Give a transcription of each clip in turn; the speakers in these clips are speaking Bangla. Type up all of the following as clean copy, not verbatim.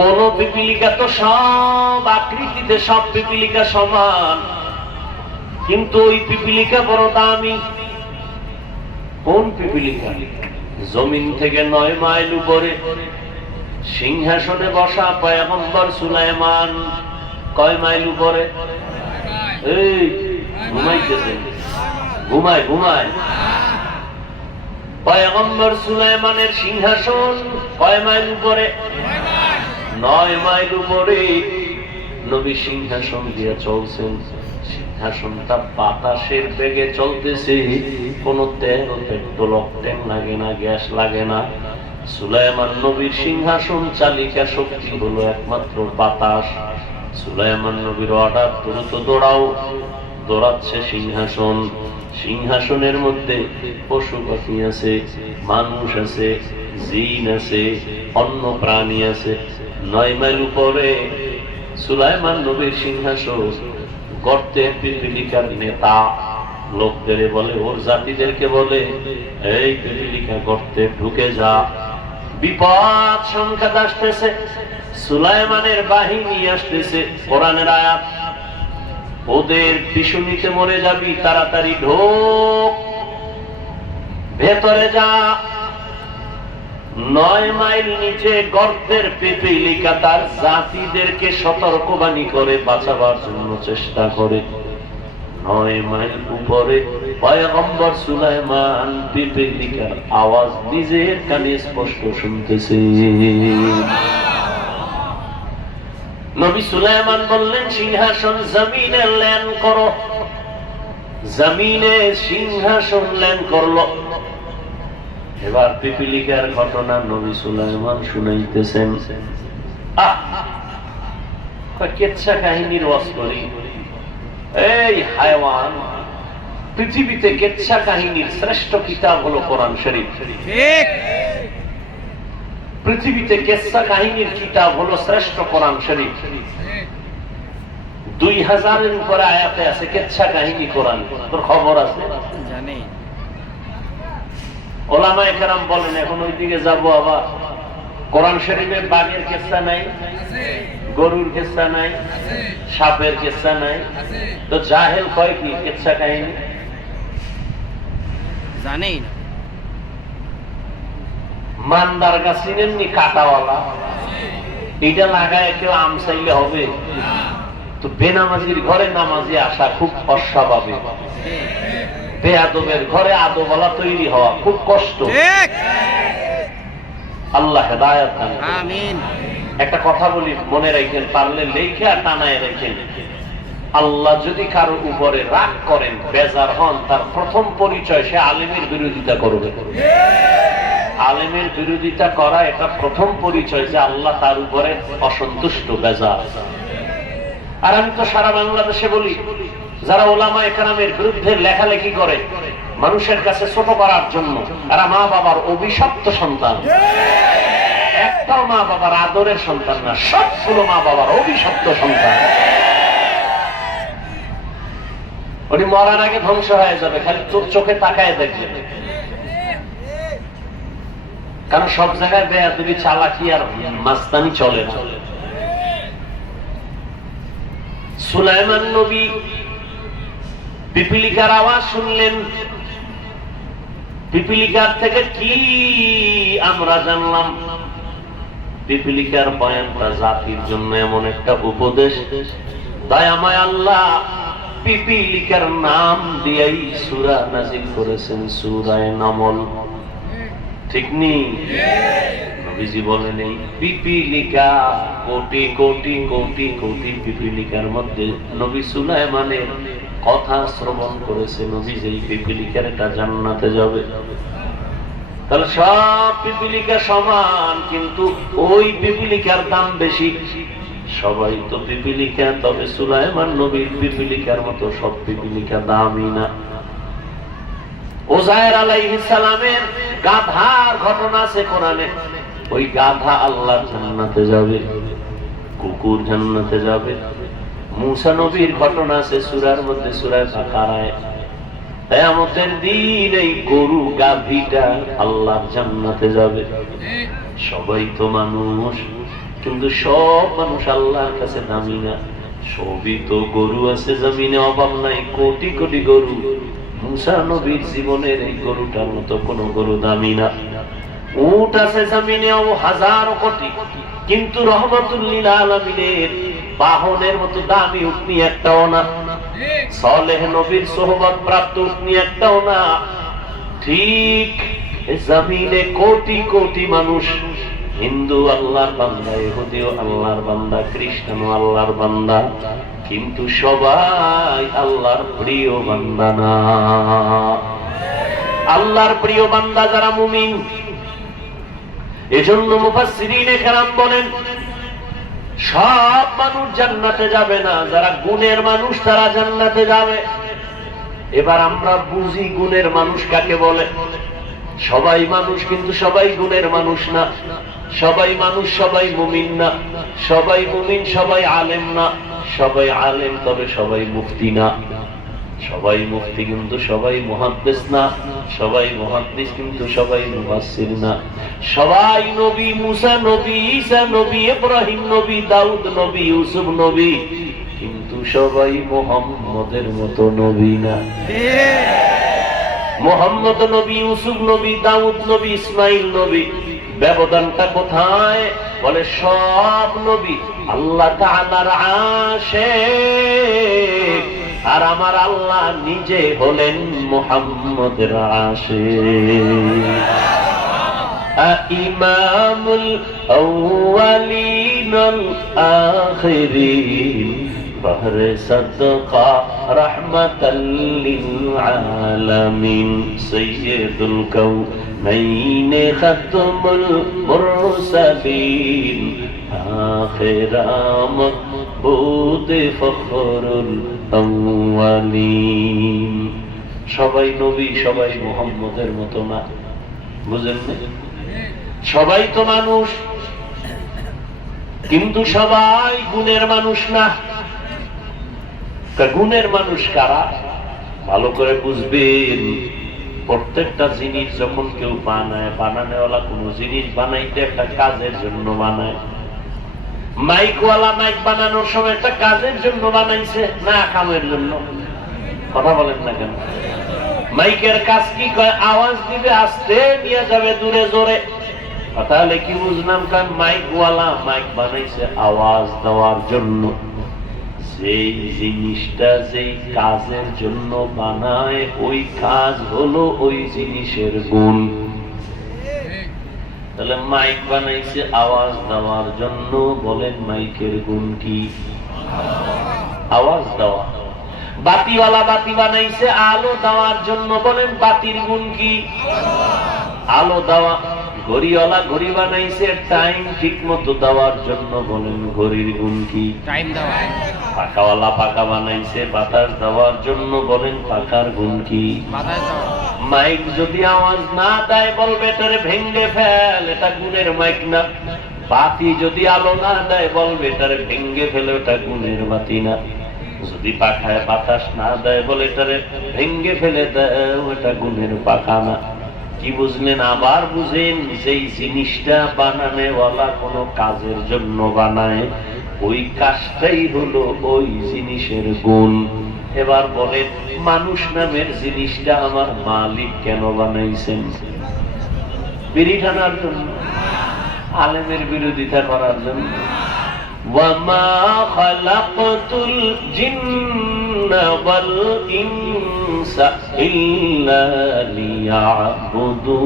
কোন পিপিলিকা তো সব আকৃতিতে সব পিপিলিকা সমান, কিন্তু ওই পিপিলিকা বড় দামি। কোন পিপিলিকা? জমিন থেকে 9 মাইল উপরে সিংহাসনে বসা পয়গম্বর সুলাইমান। কয় মাইল উপরে? এই ঘুমাইতেছে, ঘুমায় ঘুমায়। পয়গম্বর সুলাইমানের সিংহাসন কয় মাইল উপরে? 9 মাইল উপরে নবী সিংহাসন দিয়ে চলছেন। সিংহাসনটা বাতাসের বেগে চলতেছে, কোন তেল পেট্রোল অকটেন লাগে না, গ্যাস লাগে না। সুলাইমান নবীর সিংহাসন চালিকা শক্তি হলো একমাত্র বাতাস। সুলাইমান নবীর অর্ডার, দ্রুত দৌড়াও। দৌড়াচ্ছে সিংহাসন। সিংহাসনের মধ্যে পশু পাখি আছে, মানুষ আছে, জিন আছে, অন্য প্রাণী আছে। 9 মাইল উপরে সুলাইমান নবীর সিংহাসন। গর্তে পিপিলিকার নেতা লোকদের বলে, ওর জাতিদেরকে বলে, এই পিপিলিকা গর্তে ঢুকে যা, বিপদ সংখ্যা আসতেছে, সুলাইমানের বাহিনী আসতেছে। কোরআনের আয়াত, ওদের পিছুনিতে মরে যাবি, তাড়াতাড়ি ঢোক, ভেতরে যা। 9 মাইল নিচে গর্তের পিপিলিকা তার জাতিদেরকে সতর্কবাণী করে বাঁচাবার জন্য চেষ্টা করে। 9 মাইল উপরে পয়গম্বর সুলাইমান পিপিলিকার আওয়াজ নিজের কানে স্পষ্ট শুনতেছে। নবী সুলাইমান বললেন, সিংহাসন জমিনে ল্যান্ড করো। জমিনে সিংহাসন ল্যান্ড করলো। এবার পিপিলিকার ঘটনা নবী সুলাইমান শুনাইতেছেন। কেচ্ছা কাহিনীর ওয়াজ করি। এই হায়ওয়ান, পৃথিবীতে কেচ্ছা কাহিনীর শ্রেষ্ঠ কিতাব হলো কোরআন শরীফ। ঠিক। পৃথিবীতে কেচ্ছা কাহিনীর কিতাব হলো শ্রেষ্ঠ কোরআন শরীফ। 2000-এর উপরে আয়াতে আছে কেচ্ছা কাহিনী কোরআন। তোর খবর আছে? জানি। ওলামায়ে কেরাম বলেন, এখন ওই দিকে যাবো আবার। কোরআন শরীফে বাঘের কেচ্ছা নাই, গরুর কেচ্ছা নাই, সাপের কেচ্ছা নাই, তো জাহেল কয় কি কেচ্ছা কাহিনী জানেই না। মান্দার গাছ চিনেননি? কাটাওয়ালা, এটা লাগায় কেউ আম চাইলে হবে? তো বেনামাজির ঘরে নামাজি আসা খুব অস্বাভাবিক। বেয়াদবের ঘরে আদবওয়ালা তৈরি হওয়া খুব কষ্ট। আল্লাহ হেদায়েত দান করুন। আমিন। একটা কথা বলি, মনে রাখেন, পারলে লেখে আর টানায় রাখেন। আল্লাহ যদি কারো উপরে রাগ করেন, বেজার হন, তার প্রথম পরিচয় সে আলেমের বিরোধিতা করবে। আলেমের বিরোধিতা করা এটা প্রথম পরিচয় যে আল্লাহ তার উপরে অসন্তুষ্ট, বেজার। আর আমি তো সারা বাংলাদেশে বলি, যারা ওলামায়ে কেরামের বিরুদ্ধে লেখালেখি করে মানুষের কাছে ছোট করার জন্য, এরা মা বাবার অভিশপ্ত সন্তান। একটাও মা বাবার আদরের সন্তান না, সবগুলো মা বাবার অভিশপ্ত সন্তান। উনি মরার আগে ধ্বংস হয়ে যাবে, খালি তোর চোখে তাকায় দেখবে। কারণ সব জায়গায় বেয়াদবি, চালাকি আর মাস্তানি চলে না। সুলাইমান নবী পিপিলিকার আওয়াজ শুনলেন। পিপিলিকার থেকে কি আমরা জানলাম? পিপিলিকার বয়ানটা জাতির জন্য এমন একটা উপদেশ, দয়াময় আল্লাহ পিপিলিকার নাম দিয়েই সূরা নাযিল করেছেন, সূরা নামল। ঠিক নেই? নবীজি বলেন, এই পিপিলিকা কোটি কোটি কোটি কোটি পিপিলিকার মধ্যে নবী সুলাইমানের কথা শ্রবণ করেছে। নবী যেই পিপিলিকার এটা জান্নাতে যাবে। তাহলে সব পিপিলিকা সমান, কিন্তু ওই পিপিলিকার দাম বেশি। সবাই তো পিপিলিকা, তবে সুলাইমান নবীর পিপিলিকার মতো সব পিপিলিকা দামি না। উযায়ের আলাইহিস সালামের গাধার ঘটনা আছে কোরআনে। ওই গাধা আল্লাহর জান্নাতে যাবে, কুকুর জান্নাতে যাবে। মূসা নবীর ঘটনা আছে সূরার মধ্যে, সূরা বাকারায়। কিয়ামতের দিন এই গরু গাভীটা আল্লাহর জান্নাতে যাবে। সবাই তো মানুষ, কিন্তু সব মানুষ আল্লাহর কাছে দামি না। সবই তো গরু আছে জমিনে, অভাব নাই, কোটি কোটি গরু। মুসা নবীর জীবনের এই গরুটার মতো কোনো গরু দামি না। উট আছে জমিনেও হাজারো কোটি, কিন্তু রহমতুল লিল আলামিনের বাহনের মতো দামি উটনি একটাও না। সালেহ নবীর সোহবত প্রাপ্ত উটনি একটাও না। ঠিক জমিনে কোটি কোটি মানুষ, হিন্দু আল্লাহর বান্দা, ইহুদিও আল্লাহর বান্দা, খ্রিস্টানও আল্লাহর বান্দা, কিন্তু সবাই আল্লাহর প্রিয় বান্দা না। আল্লাহর প্রিয় বান্দা যারা মুমিন, এজন্য মুফাসসিরিনে কেরাম বলেন সব মানুষ জান্নাতে যাবে না, যারা গুণের মানুষ তারা জান্নাতে যাবে। এবার আমরা বুঝি গুণের মানুষ কাকে বলে। সবাই মানুষ কিন্তু সবাই গুণের মানুষ না। সবাই মানুষ সবাই মুমিন না। সবাই মুমিন সবাই আলেম না। সবাই আলেম তবে সবাই মুফতি না। সবাই মুফতি কিন্তু সবাই মুহাদ্দিস না। সবাই মুহাদ্দিস কিন্তু সবাই মুফাসসির না। সবাই নবী, মুসা নবী, ঈসা নবী, ইব্রাহিম নবী, দাউদ নবী, ইউসুফ নবী, কিন্তু সবাই মুহাম্মদের মতো নবী না। মুহাম্মদ নবী, ইউসুফ নবী, দাউদ নবী, ইসমাইল নবী। ব্যবধানটা কোথায়? বলে সব নবী আল্লাহ তাআলার আশিক, আর আমার আল্লাহ নিজে হলেন মুহাম্মদের আশিক। ইমামুল আউয়ালিন ওয়াল আখিরিন, বহরে সাদকা রাহমাতাল লিল আলামিন, সাইয়্যিদুল কাউনাইন খাতমুল মুরসালিন, আখিরাম বুদ ফখরুল আউয়ালিন। সবাই নবী, সবাই মুহাম্মদের মতো না, বুঝেন না? সবাই তো মানুষ, কিন্তু সবাই গুণের মানুষ না। গুণের মানুষ কারা? ভালো করে বুঝবেন। প্রত্যেকটা জিনিস যখন কেউ বানায়, বানানোওয়ালা কোন জিনিস বানাইতে একটা কাজের জন্য বানায়। মাইকওয়ালা মাইক বানানোর সময় একটা কাজের জন্য বানাইছে না কামের জন্য? কথা বলেন না কেন? মাইকের কাজ কি কয়? আওয়াজ দিবে, আস্তে নিয়ে যাবে দূরে জোরে। তাহলে কি বুঝলাম? কারণ মাইকওয়ালা মাইক বানাইছে আওয়াজ দেওয়ার জন্য। যেই জিনিসটা যেই কাজের জন্য বানায়, ওই কাজ হলো ওই জিনিসের গুণ। তাহলে মাইক বানাইছে আওয়াজ দেওয়ার জন্য, বলেন মাইকের গুণ কি? আওয়াজ দেওয়া। বাতিওয়ালা বাতি বানাইছে আলো দেওয়ার জন্য, বলেন বাতির গুণ কি? আলো দেওয়া। ঘড়িওয়ালা ঘড়ি বানাইছে টাইম ঠিক মতো দেওয়ার জন্য, বলেন ঘড়ির গুণ কি? টাইম দেওয়া। পাখাওয়ালা পাখা বানাইছে বাতাস দেওয়ার জন্য, বলেন পাখার গুণ কি? বাতাস দেওয়া। মাইক যদি আওয়াজ না দেয়, বলবে এটারে ভেঙ্গে ফেল, এটা গুণের মাইক না। বাতি যদি আলো না দেয়, বলবে এটারে ভেঙ্গে ফেল, এটা গুণের বাতি না। যদি পাখায় বাতাস না দেয়, বলে এটারে ভেঙ্গে ফেলে দেয়, এটা গুণের পাখা না। কি বুঝলেন? আবার বুঝেন, যেই জিনিসটা বানানোওয়ালা কোনো কাজের জন্য বানায়, ওই কাজটাই হলো ওই জিনিসের গুণ। এবার বলেন, মানুষ নামের জিনিসটা আমার মালিক কেন বানাইছেন? বিড়ি টানার জন্য? আলেমের বিরোধিতা করার জন্য? ওয়ামা খালাকতুল জিন্না ওয়াল ইনসা ইল্লা লিয়াবুদুন।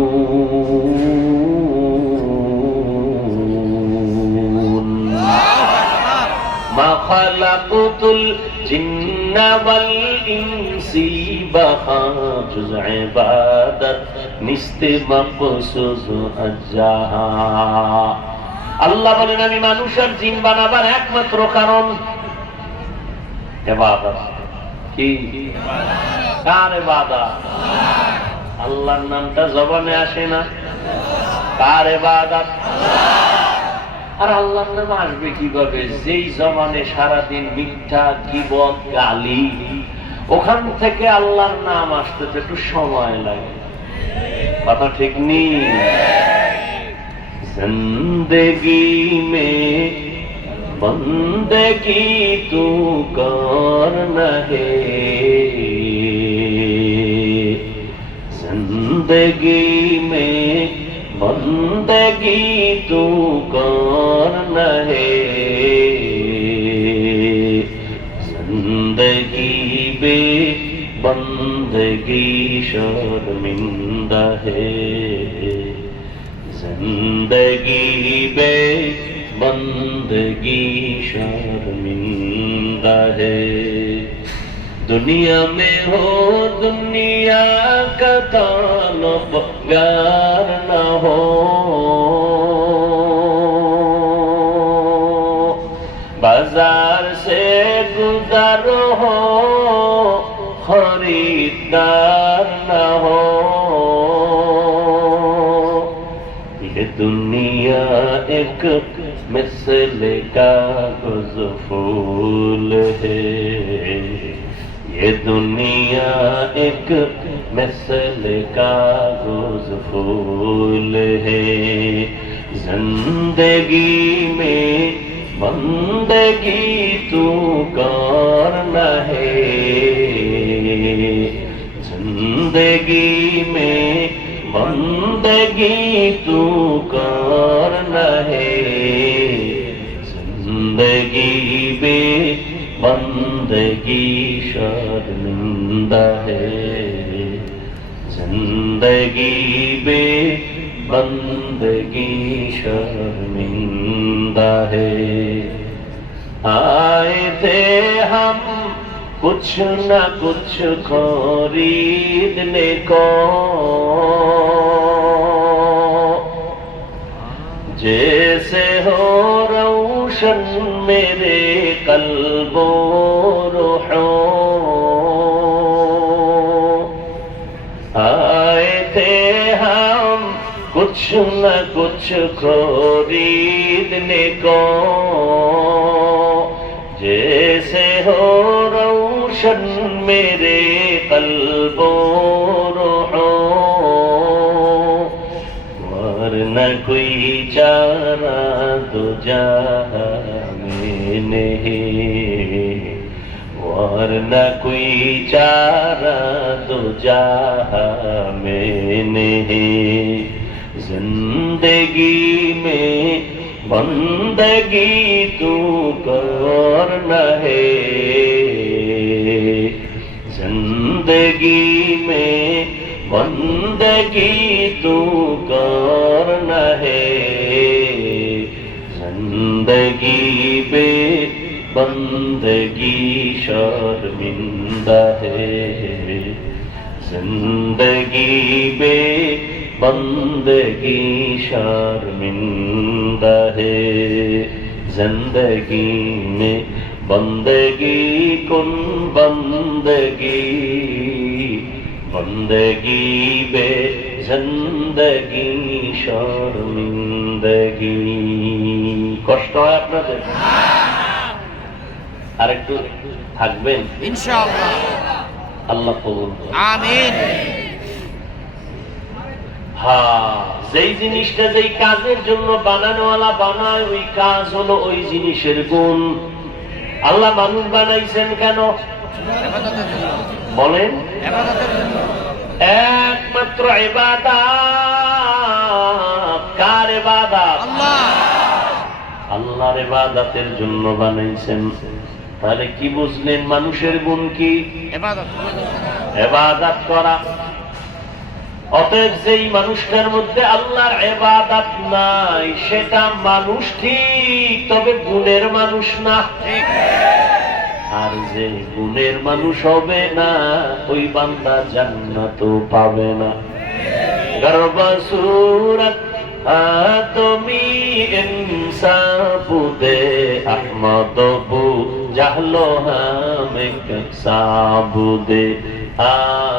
মা খালাকতুল জিন্না ওয়াল ইনসি বাখাজুজ ইবাদত নিস্তে মাকসুজ আজ্জাহা। আল্লাহ বলেন, আমি মানুষ আর জিন বানাবার একমাত্র কারণ ইবাদত। কি? কার ইবাদত? আল্লাহর নামটা জবানে আসে না? কার ইবাদত? আর আল্লাহর নাম আসবে কিভাবে? যেই জবানে সারাদিন মিথ্যা, গীবত, গালি, ওখান থেকে আল্লাহর নাম আসতে তো একটু সময় লাগে। কথা ঠিক নেই? زندگی میں بندگی تو کرنا ہے، زندگی میں بندگی تو کرنا ہے، زندگی بے بندگی شرمندہ ہے، زندگی بے بندگی شرمندہ ہے۔ دنیا میں ہو دنیا کا طلبگار نہ ہو، بازار سے گزر ہو خریدار نہ ہو، یہ دنیا ایک مثل کاغذ پھول ہے، یہ دنیا ایک مثل کاغذ پھول ہے، زندگی میں بندگی تو کرنا ہے، زندگی میں بندگی تو کرنا ہے، زندگی بے بندگی شرمندہ ہے، زندگی بے بندگی شرمندہ ہے۔ آئے تھے ہم کچھ نہ کچھ خریدنے کو، جیسے ہو روشن میرے قلب و روحوں، آئے تھے ہم کچھ نہ کچھ خریدنے کو، جیسے ہو روشن میرے قلب و روحوں، ورنہ کوئی چارہ تو جہاں میں نہیں، ورنہ کوئی چارہ تو جہاں میں نہیں، زندگی میں بندگی تو کرنا ہے، زندگی میں بندگی تو کرنا ہے، زندگی بے بندگی شرمندہ ہے، زندگی بے بندگی شرمندہ ہے، زندگی میں بندگی کن بندگی، بندگی بے زندگی শর্মিন্দগি। কষ্ট হয় আপনাদের? আর একটু থাকবেন ইনশাআল্লাহ। আল্লাহ কবুল করুন, আমিন। হ্যাঁ, যেই জিনিসটা যেই কাজের জন্য বানানোওয়ালা বানায় ওই কাজ হলো ওই জিনিসের গুণ। আল্লাহ মানুষ বানাইছেন কেন ইবাদতের জন্য। বলেন? ইবাদতের জন্য। একমাত্র ইবাদত। কার ইবাদত? আল্লাহ। আল্লাহর ইবাদতের জন্য বানাইছেন। তাহলে কি বুঝলেন মানুষের গুণ কি? ইবাদত। ইবাদত করা। অতএব যেই মানুষটার মধ্যে আল্লাহর ইবাদত নাই সেটা মানুষ ঠিক, তবে গুণের মানুষ না। ঠিক। আর যে গুণের মানুষ হবে না ওই বান্দা জান্নাতও পাবে না। গর্ব সুরত আদমি ইনসাবুদে আহমদ বু জাহলো হামে সাবুদে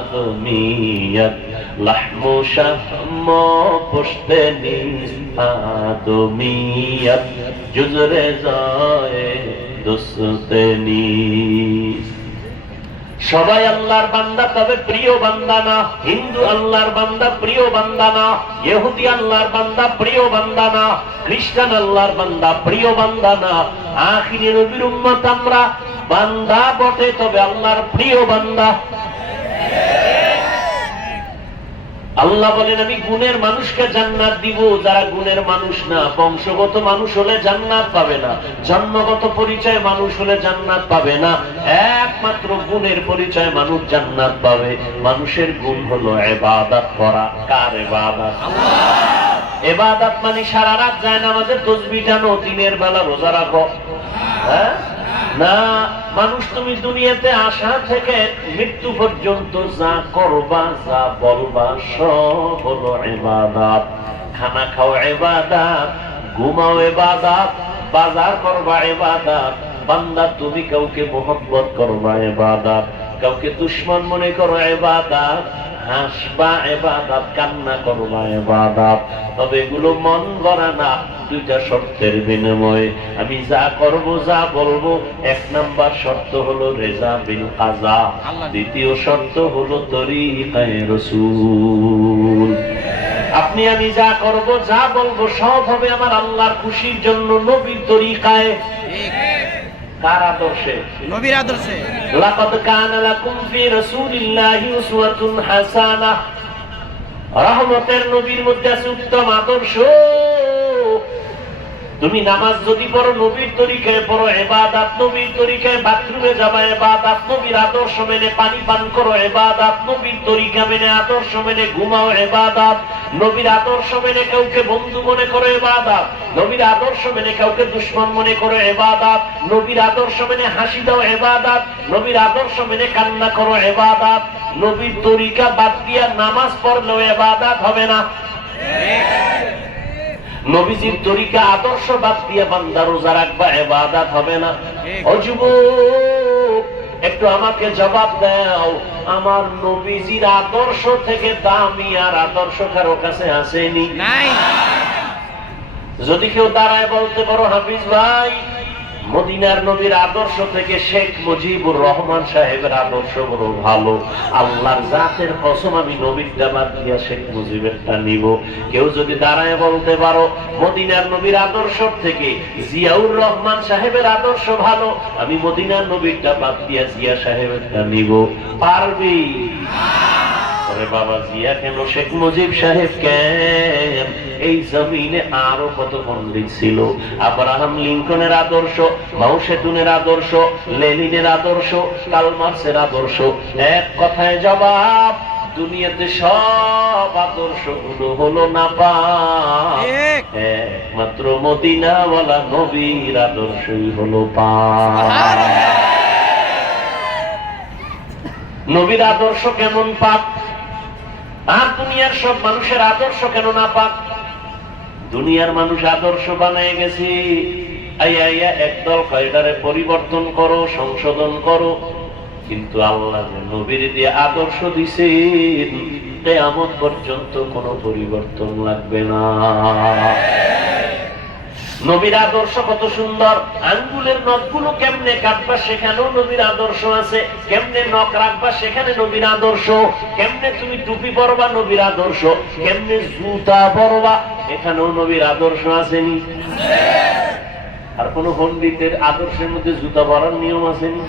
আদমিয়ত লাহমু শাহম পুশতে নিজ আদমিয়ত জুজরে যায় দুস্তনি। সবাই আল্লাহর বান্দা, তবে প্রিয় বান্দা না। হিন্দু আল্লাহর বান্দা, প্রিয় বান্দা না। ইহুদি আল্লাহর বান্দা, প্রিয় বান্দা না। খ্রিস্টান আল্লাহর বান্দা, প্রিয় বান্দা না। আখিরি নবীর উম্মত আমরা, বান্দা বটে তবে আল্লাহর প্রিয় বান্দা। আল্লাহ বলেন আমি গুণের মানুষকে জান্নাত দিব, যারা গুণের মানুষ না, বংশগত মানুষ হলে জান্নাত পাবে না, জন্মগত পরিচয় মানুষ হলে জান্নাত পাবে না, একমাত্র গুণের পরিচয় মানুষ জান্নাত পাবে। মানুষের গুণ হলো ইবাদত করা। কার ইবাদত? ইবাদত মানে সারা রাত যায় নামাজে তাসবিহ টানো, দিনের বেলা রোজা রাখো, হ্যাঁ না। মানুষ তুমি দুনিয়াতে আসা থেকে মৃত্যু পর্যন্ত যা করবা, যা বলবা, সব হলো ইবাদত। খানা খাও ইবাদত, ঘুমাও ইবাদত, বাজার করবা ইবাদত। বান্দা তুমি কাউকে মোহব্বত করবা ইবাদত, কাউকে দুশমন মনে করো ইবাদত, হাসবা ইবাদত, কান্না করবা ইবাদত। তবে এগুলো মন গড়া না, দুইটা শর্তের বিনিময়ে। আমি যা করব, যা বলবো, এক নাম্বার শর্ত হলো রেজা বিল কাজা, দ্বিতীয় শর্ত হলো তরিকায়ে রাসূল। আপনি আমি যা করব, যা বলবো, সব হবে আমার আল্লাহর খুশির জন্য, নবীর তরিকায়। কার আদর্শে? নবীর আদর্শে। লাকাদ কানা লাকুম ফি রাসূলিল্লাহি উসওয়াতুন হাসানাহ। রহমতের নবীর মধ্যে আছে উত্তম আদর্শ। তুমি নামাজ যদি পড়ো, নবীর তরিকায় পড়ো, ইবাদত নবীর তরিকায়। বাথরুমে যাবা, ইবাদত নবীর আদর্শ মেনে। পানি পান করো, ইবাদত নবীর তরিকা মেনে, আদর্শ মেনে। ঘুমাও, ইবাদত নবীর আদর্শ মেনে। কাউকে বন্ধু মনে করো, ইবাদত নবীর আদর্শ মেনে। কাউকে দুশমন মনে করো, ইবাদত নবীর আদর্শ মেনে। হাসি দাও, ইবাদত নবীর আদর্শ মেনে। কান্না করো, ইবাদত নবীর তরিকা বাদ দিয়া নামাজ পড়লেও ইবাদত হবে না। নবীজির তরিকা আদর্শ বাদ দিয়া বান্দা রোজা রাখবা, ইবাদত হবে না। ও যুবক, একটু আমাকে জবাব দাও, আমার নবীজির আদর্শ থেকে দামি আর আদর্শ কারো কাছে আসেনি? নাই। যদি কেউ দাঁড়ায় বলতে পারো হাফিজ ভাই, মদিনার নবীর আদর্শ থেকে শেখ মুজিবুর রহমান সাহেবের আদর্শ বড় ভালো, আল্লাহর জাতের কসম আমি নবীরটা বাদ দিয়া শেখ মুজিবেরটা নিব। কেউ যদি দাঁড়ায় বলতে পারো মদিনার নবীর আদর্শ থেকে জিয়াউর রহমান সাহেবের আদর্শ ভালো, আমি মদিনার নবীরটা বাদ দিয়া জিয়া সাহেবেরটা নিব, পারবি? ওরে বাবা, জিয়া কেন, শেখ মুজিব সাহেব কেন? এই জমিনে আরো কত পণ্ডিত ছিল। আব্রাহাম লিঙ্কনের আদর্শ, মাও সেতুনের আদর্শ, লেনিনের আদর্শ, কার্ল মার্কসের আদর্শ। এক কথায় জবাব, দুনিয়াতে সব আদর্শগুলো হলো নাপাক, একমাত্র মদিনাওয়ালা নবীর আদর্শই হলো পাক। নবীর আদর্শ কেমন পাক, আর দুনিয়ার সব মানুষের আদর্শ কেন না পাক? দুনিয়ার মানুষ আদর্শ বানায় গেছে, আইয়া আইয়া একদল কয়টারে পরিবর্তন করো, সংশোধন করো। কিন্তু আল্লাহ যে নবীর দিয়ে আদর্শ দিছেন, কিয়ামত পর্যন্ত কোনো পরিবর্তন লাগবে না। নবীর আদর্শ কত সুন্দর। আঙ্গুলের নখগুলো কেমনে কাটবা, সেখানেও নবীর আদর্শ আছে। কেমনে নখ রাখবা, সেখানে নবীর আদর্শ। কেমনে তুমি টুপি পরবা, নবীর আদর্শ। কেমনে জুতা পরবা, এখানেও নবীর আদর্শ আসেনি? আর কোন পণ্ডিতের আদর্শের মধ্যে জুতা পরার নিয়ম আসেনি?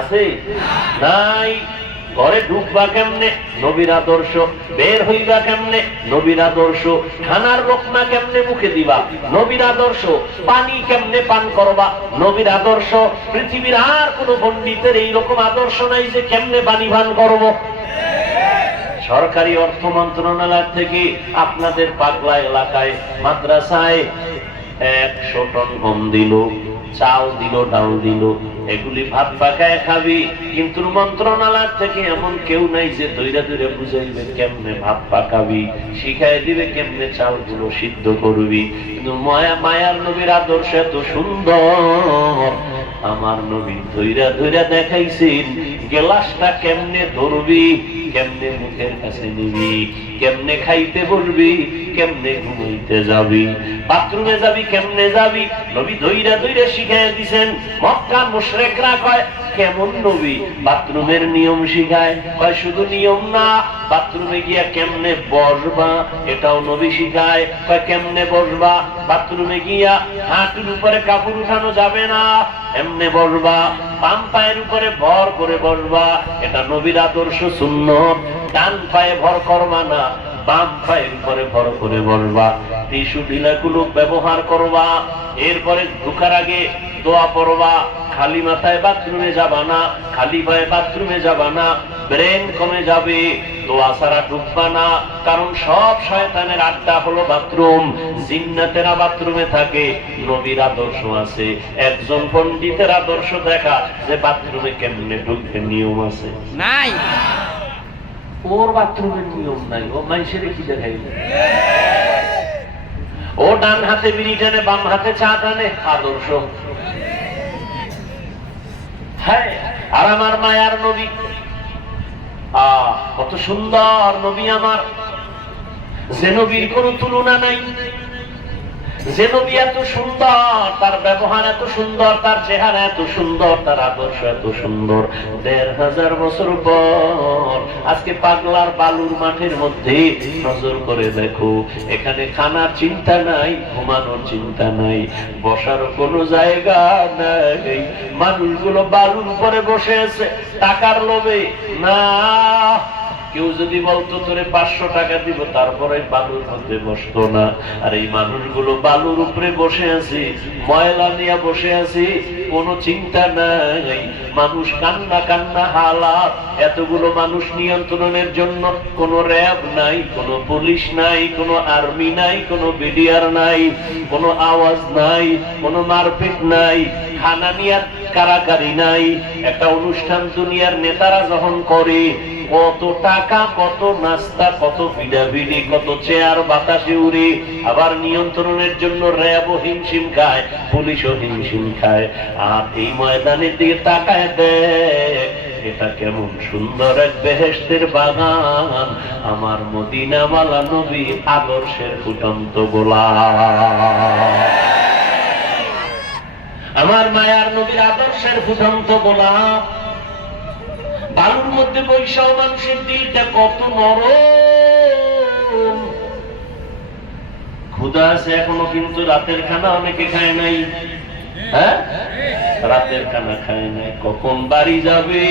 আছে? নাই। ঘরে ঢুকবা কেমনে, নবীর আদর্শ। বের হইবা কেমনে, নবীর আদর্শ। খানার লোকমা কেমনে মুখে দিবা, নবীর আদর্শ। পানি কেমনে পান করবা, নবীর আদর্শ। পৃথিবীর আর কোন পণ্ডিতের এইরকম আদর্শ নাই যে কেমনে পানি পান করবো। সরকারি অর্থ মন্ত্রণালয় থেকে আপনাদের পাগলা এলাকায় মাদ্রাসায় 100 টন গম দিল, চাল দিল, ডাল দিল, এগুলি ভাত পাকায় খাবি। কিন্তু মন্ত্রণালয় থেকে এমন কেউ নাই যে দইরা দইরা বুঝাইবে কেমনে ভাত পাকাবি, শিখাই দিবে কেমনে চালগুলো সিদ্ধ করবি। কিন্তু মায়ার নবীর আদর্শ এত সুন্দর, আমার নবী দইরা দইরা দেখাইছেন গেলাসটা কেমনে ধরবি, কেমনে মুখের কাছে নিবি, কেমনে খাইতে বলবি, কেমনে ঘুমাইতে যাবি, বাথরুমে যাবি কেমনে যাবি, নবী ধইরা ধইরা শিখাইয়া দিছেন। মক্কার মুশরিকরা কয় কেমন নবী বাথরুমের নিয়ম শিখায়, কয় শুধু নিয়ম না, বাথরুমে গিয়া কেমনে বসবা এটাও নবী শিখায়। কয় কেমনে বসবা, বাথরুমে গিয়া হাঁটুর উপরে কাপড় উঠানো যাবে না, এমনে বসবা, বাম পায়ের উপরে ভর করে বসবা, এটা নবীর আদর্শ সুন্নত। ডান পায়ে ভর করবা না, বাম পায়ের উপরে ভর করে বসবা, টিস্যু ঢিলাগুলো ব্যবহার করবা, এরপরে ঢোকার আগে দোয়া পড়বা, খালি মাথায় বাথরুমে যাবা না, খালি পায়ে বাথরুমে যাবা না, ব্রেন কমে যাবে, দোয়া ছাড়া ঢুকবা না, কারণ সব শয়তানের আড্ডা হলো বাথরুম, জিন্নাতেরা বাথরুমে থাকে। নবীর আদর্শ আছে, একজন পণ্ডিতের আদর্শ দেখা যে বাথরুমে কেমনে ঢুকতে নিয়ম আছে নাই, ওর বাথরুমের নিয়ম নাই, ও মানুষের কি দেখাই, ও ডান হাতে বিড়ি টানে বাম হাতে চা টানে, আদর্শ। হ্যাঁ, আর আমার মায়ার নবী, কত সুন্দর নবী আমার, যে নবীর কোন তুলনা নাই, যে নবী এত সুন্দর, তার ব্যবহার এত সুন্দর, তার চেহারা এত সুন্দর, তার আদর্শ এত সুন্দর। ১৫০০ বছর পর আজকে পাগলার বালুর মাঠের মধ্যে নজর করে দেখো, এখানে খানার চিন্তা নাই, ঘুমানোর চিন্তা নাই, বসার কোনো জায়গা নাই, মানুষগুলো বালুর উপরে বসে আছে টাকার লোভে। না, কেউ যদি বলতো তোরে 500 টাকা দিব, তারপরে বালুর মধ্যে বসতো না। আর এই মানুষগুলো বালুর উপরে বসে আছে, ময়লা নিয়ে বসে আছে, কোনো চিন্তা নাই, মানুষ কান্না কান্না হালাত। এতগুলো মানুষ নিয়ন্ত্রণের জন্য কোনো র্যাব নাই, কোনো পুলিশ নাই, কোনো আর্মি নাই, কোনো বিডিআর নাই, কোনো আওয়াজ নাই, কোনো মারপিট নাই, খানা নিয়ে কারাকারি নাই। একটা অনুষ্ঠান দুনিয়ার নেতারা যখন করে, কত টাকা, কত নাস্তা, কত ভিড়াভিড়ি, কত চেয়ার বাতাসে উড়ে, আবার নিয়ন্ত্রণের জন্য র্যাবও হিমশিম খায়, পুলিশও হিমশিম খায়। আর এই ময়দানের দিকে তাকায় দেখ, এটা কেমন সুন্দর এক বেহেশতের বাগান, আমার মদিনাওয়ালা নবী আদর্শের ফুটন্ত গোলাপ, আমার মায়ার নবীর আদর্শের ফুটন্ত গোলাপ। বালুর মধ্যে বৈশাও মানুষের দিলটা কত নরম, ক্ষুধা আছে এখনো, কিন্তু রাতের খানা অনেকে খায় নাই। হ্যাঁ, রাতের খানা খায় নাই, কখন বাড়ি যাবে।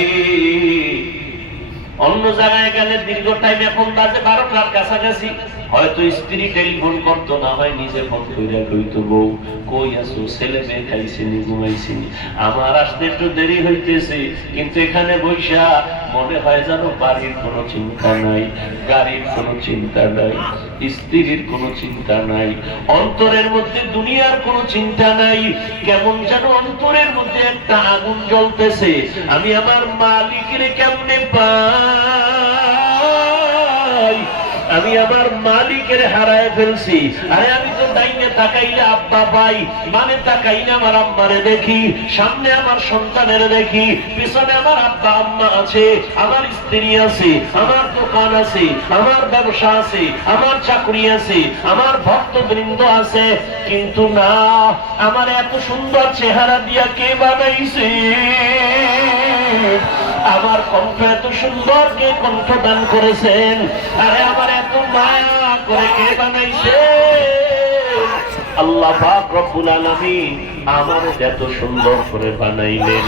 অন্য জায়গায় গেলে দীর্ঘ টাইম, এখন বাজে 12টার কাছাকাছি, হয়তো স্ত্রী টেলিফোন করতো, না হয় নিজে ফোন করে কইতো, বউ কই আছো, ছেলে মেয়ে খাইছিনি, ঘুমাইছিনি, আমার আসতে একটু দেরি হইতেছে। কিন্তু এখানে বৈশা মনে হয় যেন বাড়ির কোনো চিন্তা নাই, গাড়ির কোনো চিন্তা নাই, স্ত্রীর কোনো চিন্তা নাই, অন্তরের মধ্যে দুনিয়ার কোনো চিন্তা নাই। কেমন যেন অন্তরের মধ্যে একটা আগুন জ্বলতেছে, আমি আমার মালিকের কেমনে পাই, আমি আমার মালিকের হারায় ফেলছি। আরে আমি তো ডাইনে তাকাইলে আব্বা পাই, মানে তাকাইলে আমার আম্মারে দেখি, সামনে আমার সন্তানের দেখি, পিছনে আমার আব্বা আম্মা আছে, আমার স্ত্রী আছে, আমার দোকান আছে, আমার ব্যবসা আছে, আমার চাকরি আছে, আমার ভক্তবৃন্দ আছে। কিন্তু না, আমার এত সুন্দর চেহারা দিয়া কে বানাইছে, আমার কণ্ঠ এত সুন্দর কে কণ্ঠদান করেছেন, আরে আমার এত মায়া করে কে বানাইছে, আল্লাহ পাক রব্বুল আলামিন আমার এত সুন্দর করে বানাইলেন।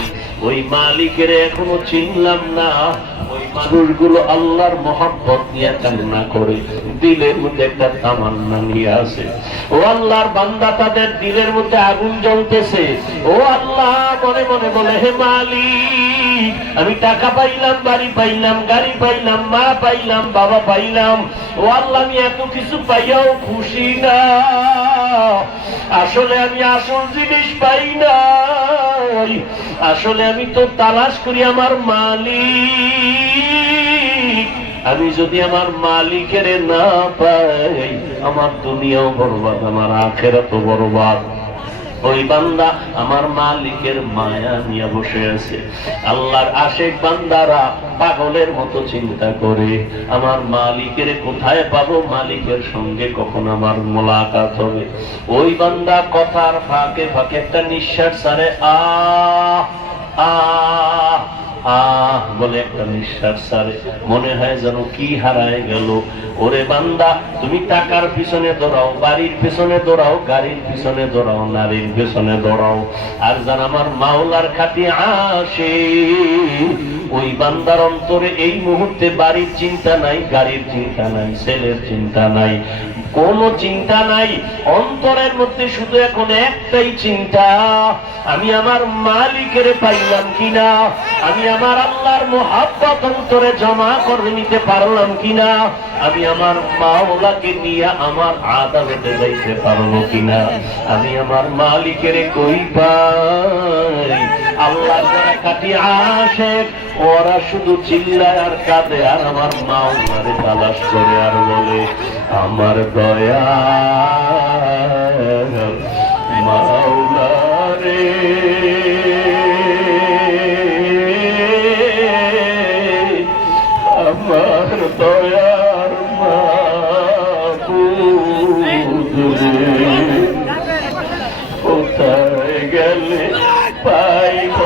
ওই মালিকের এখনো চিনলাম না। ওই মানুষগুলো আল্লাহর মহব্বত নিয়ে কান্না করে, দিলের মধ্যে একটা তামান্না নিয়ে আসে। ও আল্লাহর বান্দা, তাদের দিলের মধ্যে আগুন জ্বলতেছে। ও আল্লাহ মনে মনে বলে, হে মালিক, আমি টাকা পাইলাম, বাড়ি পাইলাম, গাড়ি পাইলাম, মা পাইলাম, বাবা পাইলাম, ও আল্লাহ আমি এত কিছু পাইয়াও খুশি না। আসলে আমি আসল জিনিস পাই না, আসলে আমি তো তালাশ করি আমার মালিক। আমি যদি আমার মালিকের না পাই, আমার দুনিয়াও বরবাদ, আমার আখিরাতও বরবাদ। ওই বান্দা আমার মালিকের মায়া নিয়ে বসে আছে। আল্লাহর আশিক বান্দারা পাগলের মতো চিন্তা করে আমার মালিকের কোথায় পাবো, মালিকের সঙ্গে কখন আমার মোলাকাত হবে। ওই বান্দা কথার ফাঁকে ফাঁকে একটা নিঃশ্বাস ছাড়ে, আহ আহ আহ বলে একটা নিঃশ্বাস ছাড়ে, মনে হয় যেন কি হারায় গেল। ওরে বান্দা, তুমি টাকার পিছনে দৌড়াও, বাড়ির পিছনে দৌড়াও, গাড়ির পিছনে দৌড়াও, নারীর পিছনে দৌড়াও, আর যেন আমার মাওলার খাতি আসে, ওই বান্দার অন্তরে এই মুহূর্তে বাড়ির চিন্তা নাই, গাড়ির চিন্তা নাই, ছেলের চিন্তা নাই, কোনো চিন্তা নাই। অন্তরের মধ্যে শুধু এখন একটাই চিন্তা, আমি আমার মালিকের পাইলাম কিনা, আমি আমার আল্লাহর মুহাব্বত অন্তরে জমা করে নিতে পারলাম কিনা, আমি আমার মাওলাকে নিয়ে আমার আদালতে যাইতে পারবো কিনা, আমি আমার মালিকের কই পাই। আল্লাহ যারা কাটি আসে ওরা শুধু চিল্লায় আর কাঁদে, আর আমার মাওলারে তালাশ করে আর বলে, আমার দয়া মাওলা রে, আমার দয়ার মাবুদ রে, কোথায় গেলে পাইব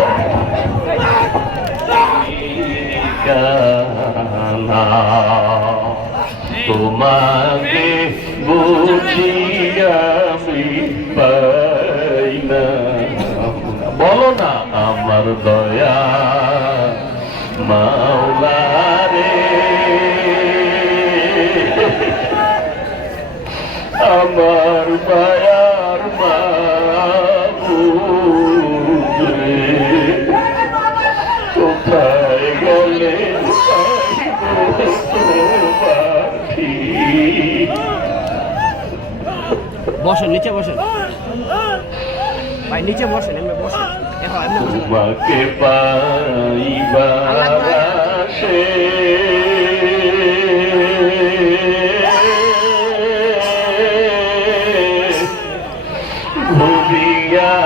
তোমাকে বুঝি আমি পাই না। বলো না, আমার দয়া মাওলা রে, আমার দয়ার মাবুদ রে, কোথায় গেলে বসেন, নিচে বসেন ভাই, নিচে বসেন, এমনি বসেন, তোমাকে পাইবার আশে ঘুরি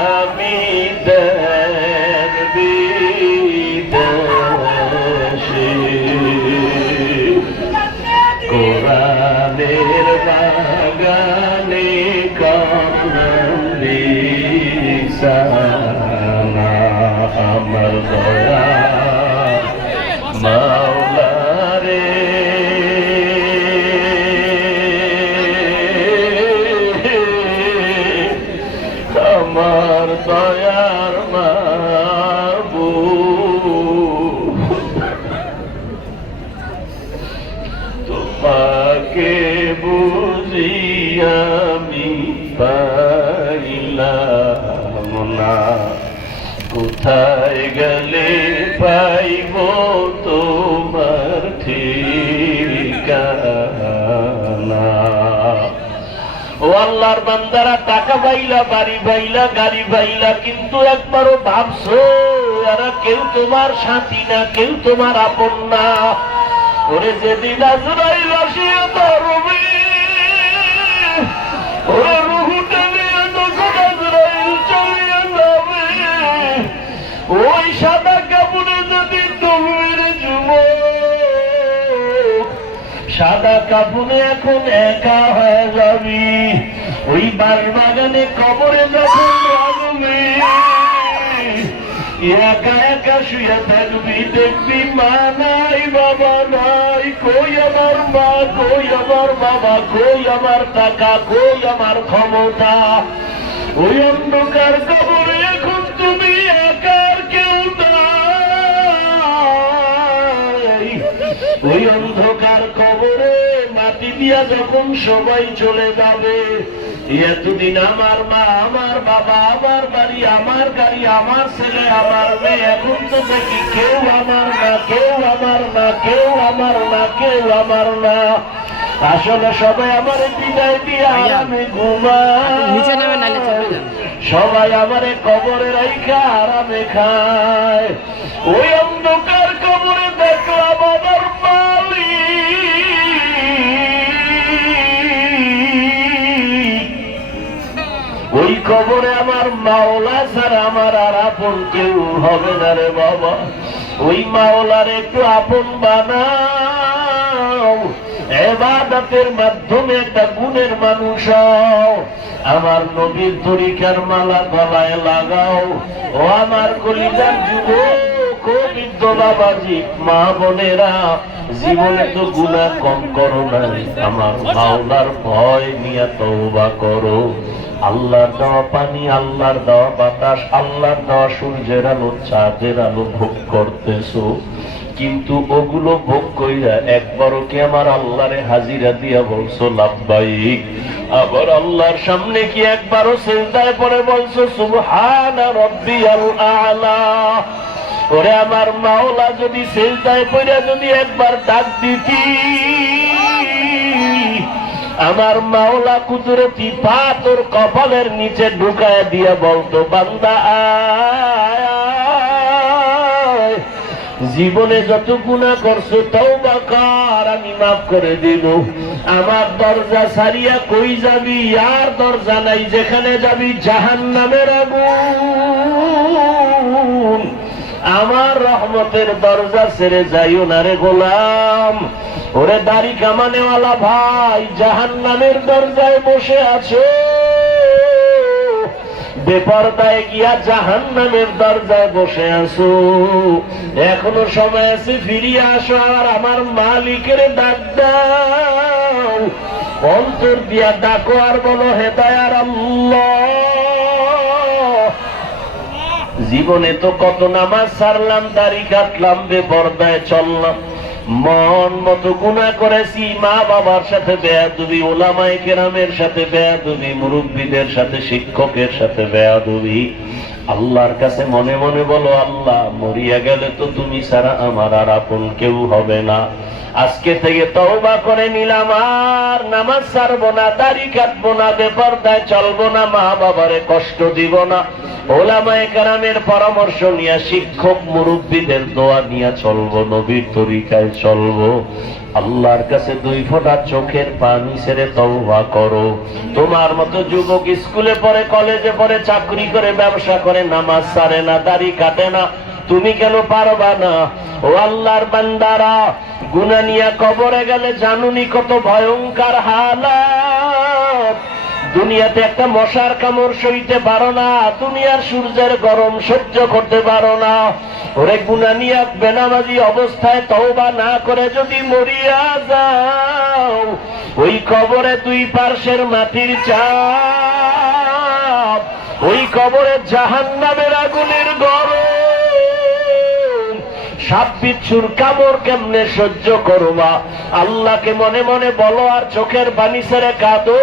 আমি বিদেশে, কোরআনের বাগানে কামড়ি সানা, আমার দয়া মাওলা রে, আমার দয়ার মাবুদ, তোমাকে বুঝি আমি পাইলাম না, কোথায় গেলে পাইব তোমার ঠিকানা। ও আল্লাহর বান্দারা, টাকা পাইলা, বাড়ি পাইলা, গাড়ি পাইলা, কিন্তু একবারও ভাবছো এরা কেউ তোমার সাথী না, কেউ তোমার আপন না। ওরে যেদিন আজরাইল আসিয়া ধরবে, ওরে রুহুটা নিয়ে তখন আজরাইল চলিয়া যাবে, ওই সাদা কাপড়ে যদি ডুবের যুবক, সাদা কাপড়ে এখন একা হয়ে যাবি, ওই বাগানে কবরে যখন রাখবি, একা একা শুয়ে থাকবি, দেখবি মা নাই, বাবা নাই, কই আমার মা, কই আমার বাবা, কই আমার টাকা, কই আমার ক্ষমতা। ওই অন্ধকার কবরে এখন তুমি একার কেউ নাই। ওই অন্ধকার কবরে মাটি দিয়া যখন সবাই চলে যাবে, এতদিন আমার মা, আমার বাবা, আমার বাড়ি, আমার গাড়ি, আমার ছেলে, আমার মেয়ে, এখন তো দেখি কেউ আমার না, কেউ আমার না, কেউ আমার না, কেউ আমার না। আসলে সবাই আমার বিদায় দিয়ে আরামে নিচে নামে, নাইলে চলে ঘুমায়, যান। সবাই আমারে কবরে রাইখা আরামে খায়। ওই অন্ধকার কবরে দেখলাম আমার মালিক, ওই কবরে আমার মাওলা ছাড়া আমার আর আপন কেউ হবে না রে বাবা। ওই মাওলার একটু আপন বানাও, ইবাদতের মাধ্যমে একটা গুণের মানুষ হও। আমার নবীর তরিকার মালা গলায় লাগাও। ও আমার কলিজার যুবক, ও বৃদ্ধ বাবাজি, মা বোনেরা, জীবনে তো গুনাহ কম করো নাই, আমার মাওলার ভয় নিয়ে তওবা করো। আল্লাহর দেওয়া পানি, আল্লাহর দেওয়া বাতাস, আল্লাহর দেওয়া সূর্যের আলো, চাঁদের আলো ভোগ করতেছো, কিন্তু ওগুলো ভোগ কইরা একবারও কি আমার আল্লাহরে হাজিরা দিয়া বলছো লাব্বাইক? আবার আল্লাহর সামনে কি একবারও সিজদায় পড়ে বলছো সুবহানা রাব্বিয়াল আ'লা? ওরে আমার মাওলা, যদি সিজদায় পড়ে যদি একবার ডাক দিতি, আমার মাওলা কুদরতি পা তোর কপালের নিচে ঢুকায় দিয়া বলতো বান্দা আয়, জীবনে যত গুনাহ করছো তওবা কর, আমি মাফ করে দিব। আমার দরজা ছাড়িয়া কই যাবি? আর দরজা নাই, যেখানে যাবি জাহান্নামের আগুন। আমার রহমতের দরজা ছেড়ে যাইও না রে গোলাম। ওরে দাড়ি কামানেওয়ালা ভাই, জাহান্নামের দরজায় বসে আছো, বেপরদায় গিয়া জাহান্নামের দরজায় বসে আছো। এখনো সময় আছে, ফিরিয়ে আসো আর আমার মালিকের ডাক দাও। অন্তর দিয়া ডাকো আর বলো, হে দয়ার আল্লাহ, জীবনে তো কত নামাজ ছাড়লাম, দাড়ি কাটলাম, বেপরদায় চললাম, মন মতো গুনাহ করেছি, মা বাবার সাথে বেয়াদবি, ওলামায়ে কেরামের সাথে বেয়াদবি, মুরব্বীদের সাথে, শিক্ষকের সাথে বেয়াদবি। আল্লাহর কাছে মনে মনে বলো, আল্লাহ, মরিয়া গেলে তো তুমি ছাড়া আমার আর আপন কেউ হবে না। আজকে থেকে তওবা করে নিলাম, আর নামাজ ছাড়বো না, দাড়ি কাটবো না, বেপরদায় চলবো না, মা বাবারে কষ্ট দিব না, ওলামায়ে কেরামের পরামর্শ নিয়ে, শিক্ষক মুরব্বীদের দোয়া নিয়ে চলবো, নবীর তরিকায় চলবো। আল্লাহর কাছে 2 ফোঁটা চোখের পানি ছেড়ে তওবা করো। তোমার মতো যুবক স্কুলে পড়ে, কলেজে পড়ে, চাকরি করে, ব্যবসা করে, নামাজ ছাড়ে না, দাড়ি কাটে না, তুমি কেন পারবা না? ও আল্লাহর বান্দারা, গুনাহ নিয়ে কবরে গেলে জানুনি কত ভয়ঙ্কর হালাত। দুনিয়াতে একটা মশার কামড় সইতে পারো না, দুনিয়ার সূর্যের গরম সহ্য করতে পারো না। ওরে গুনাহ নিয়ে বেনামাজি অবস্থায় তওবা না করে যদি মরিয়া যাও, ওই কবরে 2 পার্শ্বের মাটির চাপ, ওই কবরে জাহান্নামের আগুনের গরম, সাপ বিচ্ছুর কামড় কেমনে সহ্য করবা? আল্লাহকে মনে মনে বলো, আর চোখের পানি ছেড়ে কাঁদো,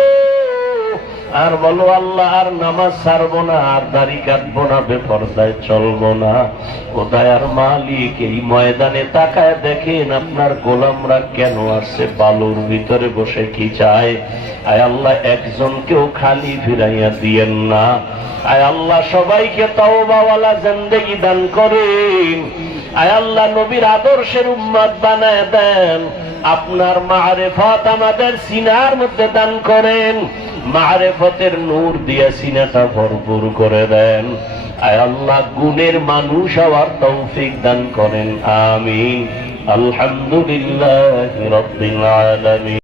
আর বলো, আল্লাহ, আর নামাজ ছাড়বো না, আর দাড়ি কাটবো না, বেপরদায় চলবো না। ও দয়ার মালিক, এই ময়দানে তাকায় দেখেন আপনার গোলামরা কেন আসছে, বালুর ভিতরে বসে কি চায়? আয় আল্লাহ, একজনকেও খালি ফিরাইয়া দিয়েন না। আয় আল্লাহ, সবাইকে তওবাওয়ালা জিন্দেগি দান করেন। আয় আল্লাহ, নবীর আদর্শের উম্মত বানায় দেন। আপনার মারিফত আমাদের সিনার মধ্যে দান করেন, মারিফতের নূর দিয়ে সিনাটা ভরপুর করে দেন। আয় আল্লাহ, গুণের মানুষ হওয়ার তৌফিক দান করেন, আমিন। আলহামদুলিল্লাহি রাব্বিল আলামিন।